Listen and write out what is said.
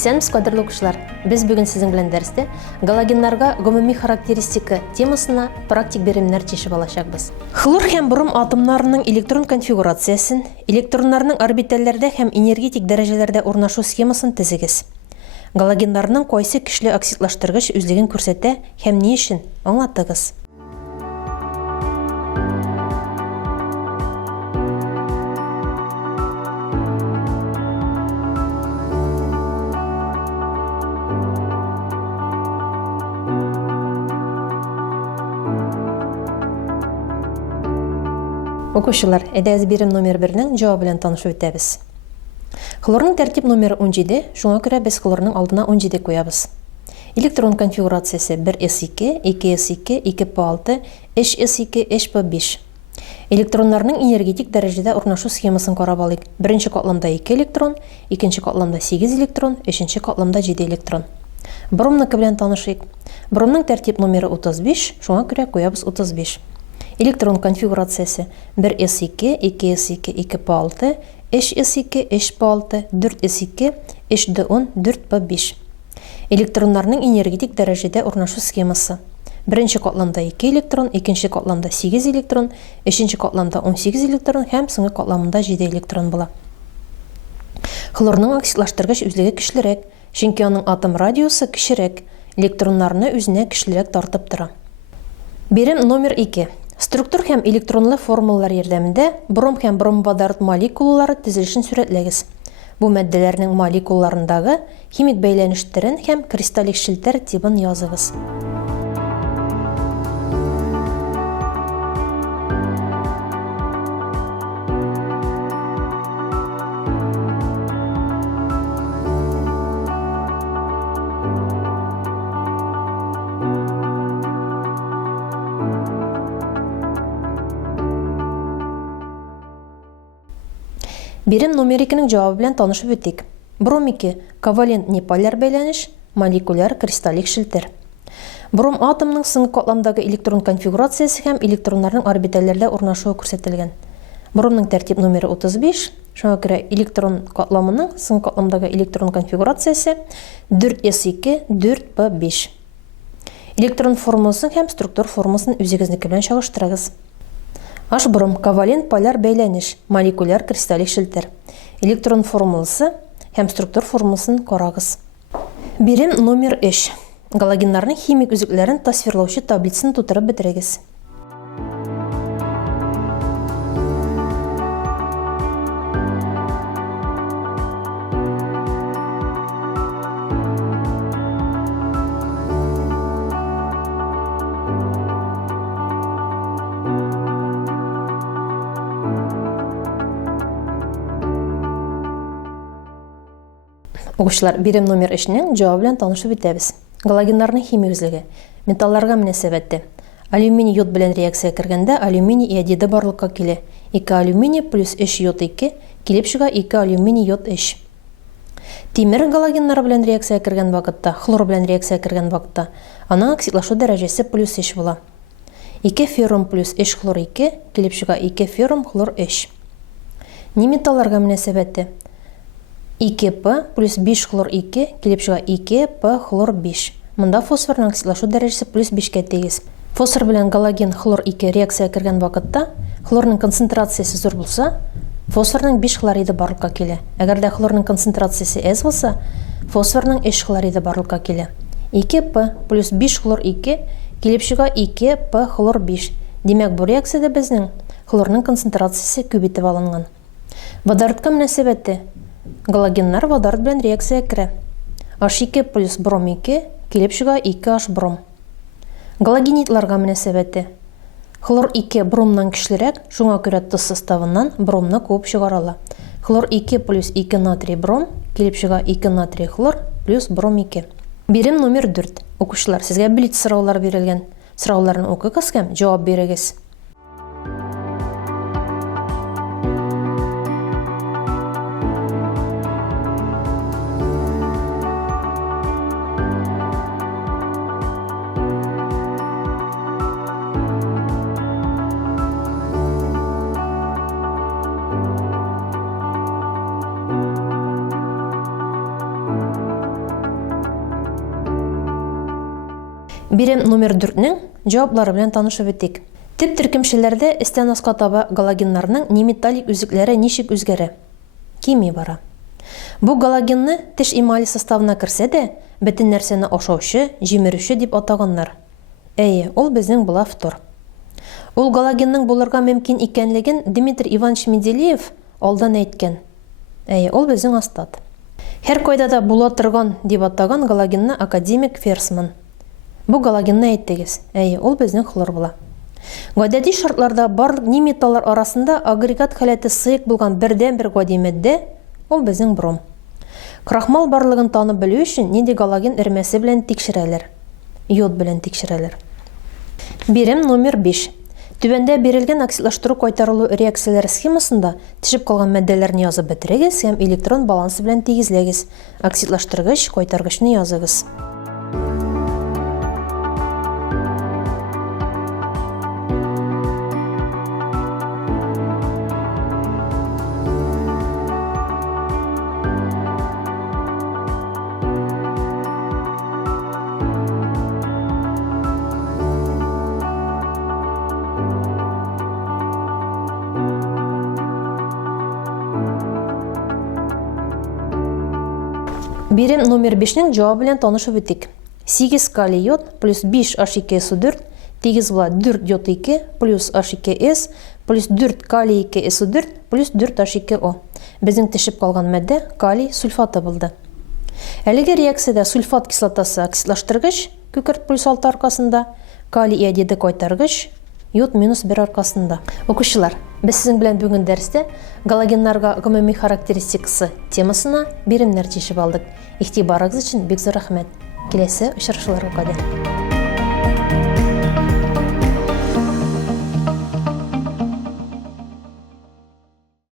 Исәнмез, кадерле укучылар. Без бүген сезнең белән дәрестә галогеннарга гомуми характеристика темасына практик беремнәр чишеп алачакбыз. Хлор һәм бром атомнарының электрон конфигурациясын, электроннарның орбитальләрдә һәм энергетик дәрәҗәләрдә урнашу схемасын төзегез. Галогеннарның кайсы көчле оксидлаштыргыч үзлеген күрсәтә һәм ни өчен аңлатыгыз. Укучылар, әдәз берем номер 1-нең җавабы белән танышып үтәбез. Хлорның тәртип номеры 17, шуңа күрә без хлорның алдына 17 куябыз. Электрон конфигурациясе 1s2, 2s2, 2p6, 3s2, 3p5. Электроннарның энергетик дәрәҗәдә урнашу схемасын карап алыйк. Беренче катламда 2 электрон, икенче катламда 8 электрон, өченче катламда 7 электрон. Бромныкы белән танышыйк. Бромның тәртип номеры 35, шуңа күрә куябыз 35. Электрон конфигурациясе 1s2, 2s2, 2p6, 3s2, 3p6, 4s2, 3d10, 4p5. Электроннарның энергетик дәрәҗәдә урнашу схемасы. Беренче катламда 2 электрон, икенче катламда 8 электрон, өченче катламда 18 электрон һәм соңгы катламында 7 электрон була. Хлорның оксидлаштыргыч үзлеге көчлерәк, чөнки аның атом радиусы кечерәк, электроннарны үзенә көчлерәк тартып тора. Берем номер 2. Структур һәм электронлы формулалар ярдәмендә бром һәм бромводород молекулалары төзелешен сурәтләгез. Бу матдәләрнең молекулаларындагы химик бәйләнешләрен һәм кристаллик челтәр тибын языгыз. Берем номер 2-нең җавабы белән танышып үтик. Бром 2 ковалент неполяр бәйләнеш, молекуляр кристаллик челтәр. Бром атомның соңгы катламдагы электрон конфигурациясе һәм электроннарның орбитальләрдә урнашуы күрсәтелгән. Бромның тәртип номеры 35, шуңа күрә электрон катламының соңгы катламдагы электрон конфигурациясе 4s2, 4p5. Электрон формуласын һәм структур формуласын үзегезнеке белән чагыштырыгыз. H-бром ковалент поляр бәйләнеш, молекуляр кристаллик челтәр. Электрон формуласы һәм структур формуласын карагыз. Берем номер 3. Галогеннарның химик үзекләрен тасвирлаучы таблицаны тутырып бетерегез. Укучылар, берем номер 3-нең җавабы белән танышып үтәбез. Галогеннарның химик үзлеге. Металларга мөнәсәбәте. Алюминий йод белән реакция кергәндә алюминий иодиды барлыкка килә. 2 алюминий плюс 3 йод 2 килеп чыга 2 алюминий йод 3. Тимер галогеннары белән реакция кергән вакытта, хлор белән реакция кергән вакытта, аның оксидлашу дәрәҗәсе плюс 3 була. 2 феррум плюс 3 хлор 2 килеп чыга 2 феррум хлор 3. Ни металларга мөнәсәбәте? 2p плюс 5 хлор 2 килеп чыга 2p хлор 5. Монда фосфорның оксидлашу дәрәҗәсе плюс 5-кә тигез. Фосфор белән галоген хлор 2 реакция кергән вакытта, хлорның концентрациясе зур булса, фосфорның 5 хлориды барлыкка килә. Әгәр дә хлорның концентрациясе аз булса, фосфорның 3 хлориды барлыкка килә. 2p плюс 5 хлор 2 килеп чыга 2p хлор 5. Димәк, бу реакциядә безнең хлорның концентрациясе күбәйтеп алынган. Водородка мөнәсәбәте. Галогеннар водород белән реакция керә. H2 плюс бром 2 килеп чыга 2H бром. Галогенитларга мөнәсәбәте. Хлор 2 бромнан көчлерәк, шуңа күрә тоз составыннан бромны куып чыгарала. Хлор 2 плюс 2 натрий бром килеп чыга 2 натрий хлор плюс бром 2. Берем номер 4. Укучылар, сезгә блиц сораулар бирелгән. Сорауларны укыгыз һәм җавап бирегез. Бирем номер 4-нең җаваплары белән танышып үтик. Тип теркемчеләрдә истән аска таба галогеннарның неметаллик үзекләре ничек үзгәрә? Кими бара. Бу галогенны теш эмали составына керсә дә, бөтен нәрсәне ашаучы, җимерүче дип атаганнар. Әйе, ул безнең блафтор. Ул галогенның булырга мөмкин икәнлеген Дмитрий Иванович Менделеев алдан әйткән. Әйе, ул безнең астат. Һәр кайда да була торган дип атаган галогенны академик Ферсман. Бу галогенны әйттегез. Әйе, ул безнең хлор була. Гадәти шартларда барлык неметаллар арасында агрегат халәте сыек булган бердән-бер гади матдә ул безнең бром. Крахмал барлыгын танып белү өчен нинди галоген эрмәсе белән тикшерәләр? Йод белән тикшерәләр. Бирем номер 5. Түбәндә бирелгән оксидлаштыру кайтарылу реакцияләре схемасында төшеп калган матдәләрне язып бетерегез һәм электрон балансы белән тигезләгез. Оксидлаштыргыч, кайтаргычны языгыз. Бирем номер 5-нең җавабы белән танышып үтик. 8 калий йод плюс 5 H2SO4 тигез була 4 йод 2 плюс H2S плюс 4 калий 2 SO4 плюс 4 H2O. Безнең төшеп калган матдә калий сульфаты булды. Әлеге реакциядә сульфат кислотасы оксидлаштыргыч күкерт плюс 6 аркасында, калий иодиды кайтаргыч йод минус 1 аркасында. Укучылар, без сезнең белән бүген дәрестә галогеннарга гомуми характеристикасы темасына биремнәр чишеп алдык. Игътибарыгыз өчен бик зур рәхмәт. Киләсе очрашуларга кадәр.